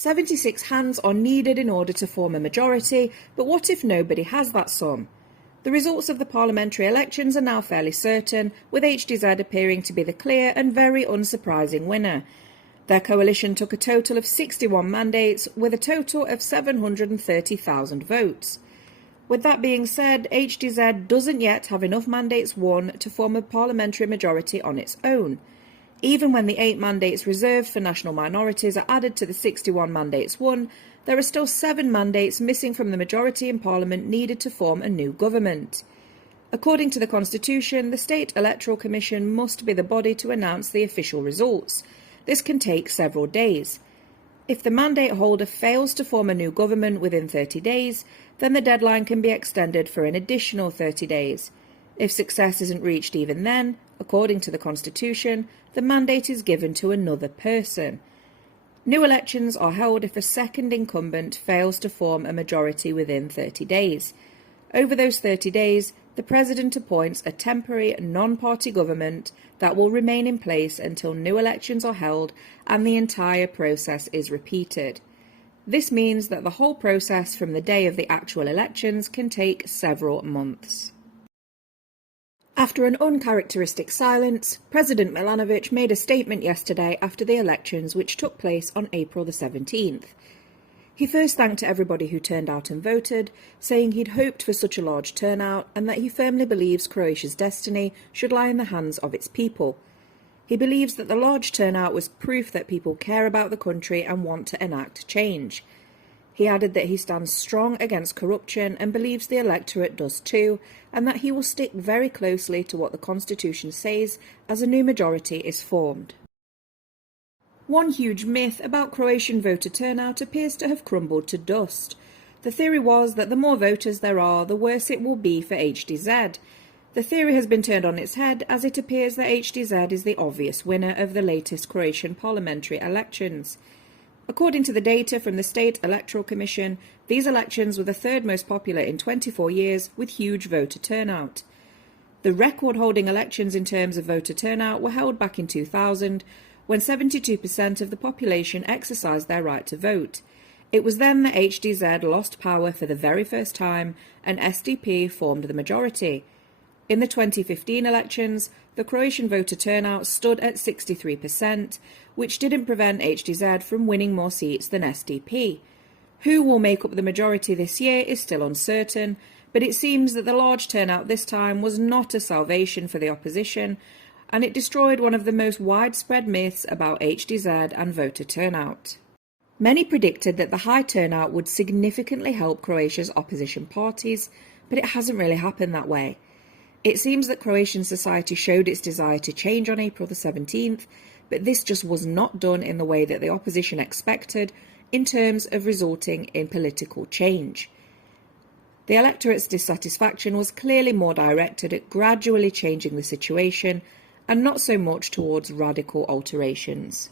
76 hands are needed in order to form a majority, but what if nobody has that sum? The results of the parliamentary elections are now fairly certain, with HDZ appearing to be the clear and very unsurprising winner. Their coalition took a total of 61 mandates, with a total of 730,000 votes. With that being said, HDZ doesn't yet have enough mandates won to form a parliamentary majority on its own. Even when the 8 mandates reserved for national minorities are added to the 61 mandates won, there are still 7 mandates missing from the majority in Parliament needed to form a new government. According to the Constitution, the State Electoral Commission must be the body to announce the official results. This can take several days. If the mandate holder fails to form a new government within 30 days, then the deadline can be extended for an additional 30 days. If success isn't reached even then, according to the Constitution, the mandate is given to another person. New elections are held if a second incumbent fails to form a majority within 30 days. Over those 30 days, the President appoints a temporary non-party government that will remain in place until new elections are held and the entire process is repeated. This means that the whole process from the day of the actual elections can take several months. After an uncharacteristic silence, President Milanovic made a statement yesterday after the elections which took place on April the 17th. He first thanked everybody who turned out and voted, saying he'd hoped for such a large turnout and that he firmly believes Croatia's destiny should lie in the hands of its people. He believes that the large turnout was proof that people care about the country and want to enact change. He added that he stands strong against corruption and believes the electorate does too, and that he will stick very closely to what the Constitution says as a new majority is formed. One huge myth about Croatian voter turnout appears to have crumbled to dust. The theory was that the more voters there are, the worse it will be for HDZ. The theory has been turned on its head as it appears that HDZ is the obvious winner of the latest Croatian parliamentary elections. According to the data from the State Electoral Commission, these elections were the third most popular in 24 years, with huge voter turnout. The record-holding elections in terms of voter turnout were held back in 2000, when 72% of the population exercised their right to vote. It was then that HDZ lost power for the very first time and SDP formed the majority. In the 2015 elections, the Croatian voter turnout stood at 63%, which didn't prevent HDZ from winning more seats than SDP. Who will make up the majority this year is still uncertain, but it seems that the large turnout this time was not a salvation for the opposition, and it destroyed one of the most widespread myths about HDZ and voter turnout. Many predicted that the high turnout would significantly help Croatia's opposition parties, but it hasn't really happened that way. It seems that Croatian society showed its desire to change on April the 17th, but this just was not done in the way that the opposition expected in terms of resulting in political change. The electorate's dissatisfaction was clearly more directed at gradually changing the situation and not so much towards radical alterations.